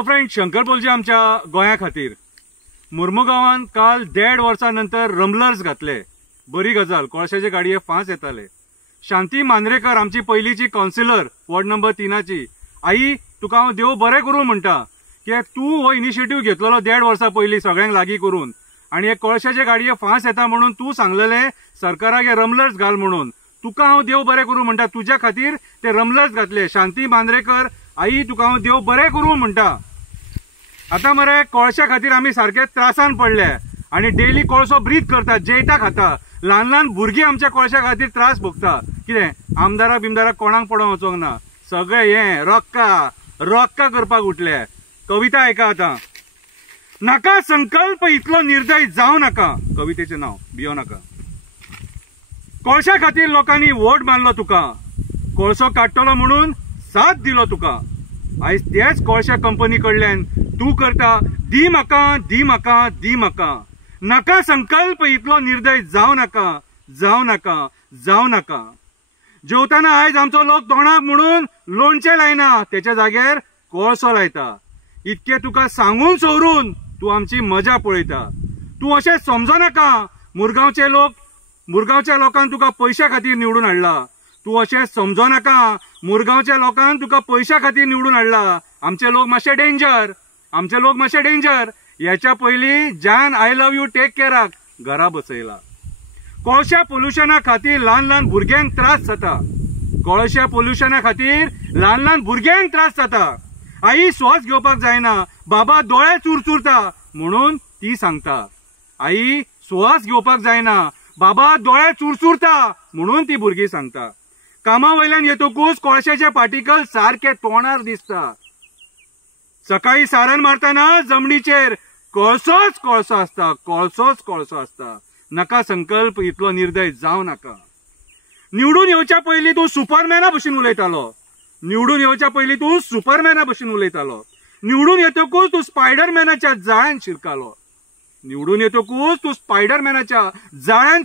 Hello friend, Shankar बोलचे आमच्या गोंया खातीर मुर्मुगांवान काल 1.5 वर्सांनंतर रमलर्स घातले. बरी गजाल. कोळशाचे गाडये फांस येताले. शांती मांद्रेकर आमची पयलीची कावन्सिलर वॉर्ड नंबर 3ची. आई, तुका हांव देव बरें करूं म्हणटा की तूं हो इनिशिएटीव घेतलेलो 1.5 वर्सां पयलीं सगळ्यांक लागीं करून, आनी हे कोळशाचे गाडये फांस येता म्हणून तूं सांगलेलें सरकाराक हे रमलर्स घाल म्हणून. तुका हांव देव बरें करूं म्हणटा. तुज्या खातीर ते रमलर्स घातले. शांती मांद्रेकर आई, तुका हांव देव बरें करूं म्हणटा. आता मरे कोळशा खातीर आमी सारखे त्रासान पडले आनी डेली कोळसो ब्रीथ करता, जेयता खाता. ल्हान ल्हान भुरगीं आमच्या कोळशा खातीर त्रास भोगता. कितें आमदाराक बिमदाराक कोणाक पडोवंक वचोंक ना. सगळे हे रोक्का करपाक उठले. कविता आयका आतां. नाका संकल्प इतलो निर्दय जावं नाका. कवितेचें नांव भियो नाका. कोळशा खातीर लोकांनी वोट मारलो तुका. कोळसो काडटलो म्हणून साथ दिलो तुका. आयज तेच कोळशा कंपनी कडल्यान तू करता दी म्हाका, दी म्हाका, दी म्हाका. नाका संकल्प इतलो निर्दय जावं नाका, जावं नाका, जावं नाका. जेवताना आयज आमचो लोक तोंडाक म्हणून लोणचें लायना, तेच्या जाग्यार कोळसो लायता. इतके तुका सांगून सवरून तूं आमची मजा पळयता. तूं अशें समजो नाका मुरगांवच्या लोकांक तुका पयशा खातीर निवडून हाडला. तूं अशें समजो नाका मुरगांवच्या लोकांक तुका पयशा खातीर निवडून हाडला. आमचे लोक मातशे डेंजर. याच्या पयलीं जान आय लव्ह यू टेक केअराक घरा बसयला. कोळशा पोल्युशना खातीर ल्हान ल्हान भुरग्यांक त्रास जाता. कोळशा पोल्युशना खातीर ल्हान ल्हान भुरग्यांक त्रास जाता. आई, श्वास घेवपाक जायना. बाबा, दोळे चुरचुरता म्हणून ती सांगता. आई, श्वास घेवपाक जायना. बाबा, दोळे चुरचुरता म्हणून ती भुरगीं सांगता. कामा वयल्यान येतकूच कोळशाचे पार्टिकल सारखे तोंडार दिसता. सकाळी सारण मारतना जमनीचेर कोळसोच आसता. नाका संकल्प इतलो निर्दय जावं नाका. निवडून येवच्या पयलीं तूं सुपरमॅना भशेन उलयतालो. निवडून येतकूच तूं स्पायडरमॅनाच्या जाळ्यान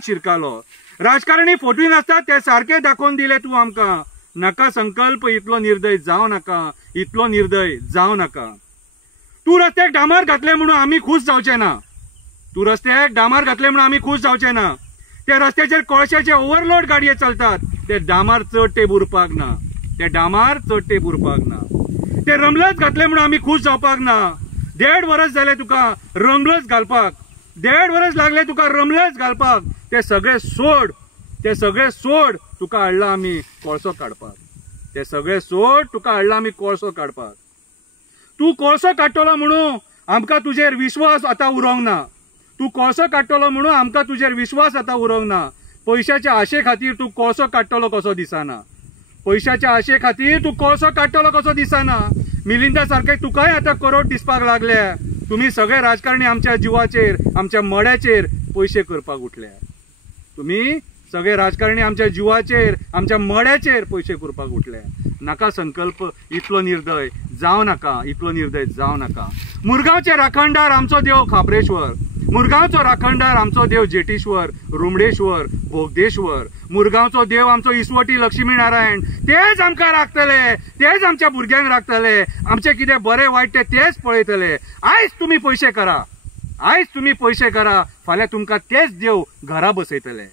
शिरकालो. राजकारणी फोटवीन आसतात ते सारखे दाखोवन दिले तूं आमकां. नाका संकल्प इतलो निर्दय जावं नाका. तूं रस्त्याक डांबर घातले म्हणून आमी खुश जावचे ना. त्या रस्त्याचेर कोळशाचे ओव्हरलोड गाडये चलतात. ते डांबर चड टेप उरपाक ना. ते रमलर्स घातले म्हणून आमी खुश जावपाक ना. 1.5 वर्स जाले तुका रमलर्स घालपाक. 1.5 वर्स लागले तुका रमलर्स घालपाक. ते सगळे सोड तुका हाडला आमी कोळसो काडपाक. तूं कोळसो काडटलो म्हणून आमकां तुजेर विश्वास आतां उरोंक ना. पयशाच्या आशे खातीर तूं कोळसो काडटलो कसो दिसना. मिलिंदा सारखे तुकाय आतां करोड दिसपाक लागल्या. तुम्ही सगळे राजकारणी आमच्या जिवाचेर, आमच्या मड्याचेर पयशे करपाक उठले. नाका संकल्प इतलो निर्दय जावं नाका. मुरगांवचे राखणदार आमचो देव खापरेश्वर. मुरगांवचो राखणदार आमचो देव जेटेश्वर, रुमडेश्वर, बोगदेश्वर. मुरगांवचो देव आमचो इस्वटी लक्ष्मी नारायण. तेच आमकां राखतले, तेच आमच्या भुरग्यांक राखतले. आमचे कितें बरें वायट तेच पळयतले. आयज तुम्ही पयशे करा. फाल्यां तुमकां तेच देव घरा बसयतले.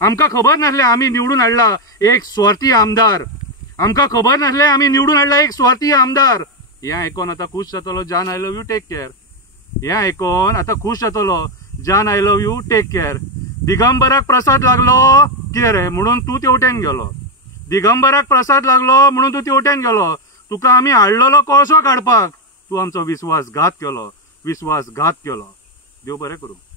आमकां खबर नासलें आमी निवडून हाडला एक स्वार्थी आमदार. हें आयकोन आतां खुश जातलो जान I love you take care. दिगंबराक प्रसाद लागलो कितें रे म्हणून तूं तेवटेन गेलो. तुका आमी हाडलेलो कोळसो काडपाक. तूं आमचो विश्वासघात केलो. देव बरें करूं.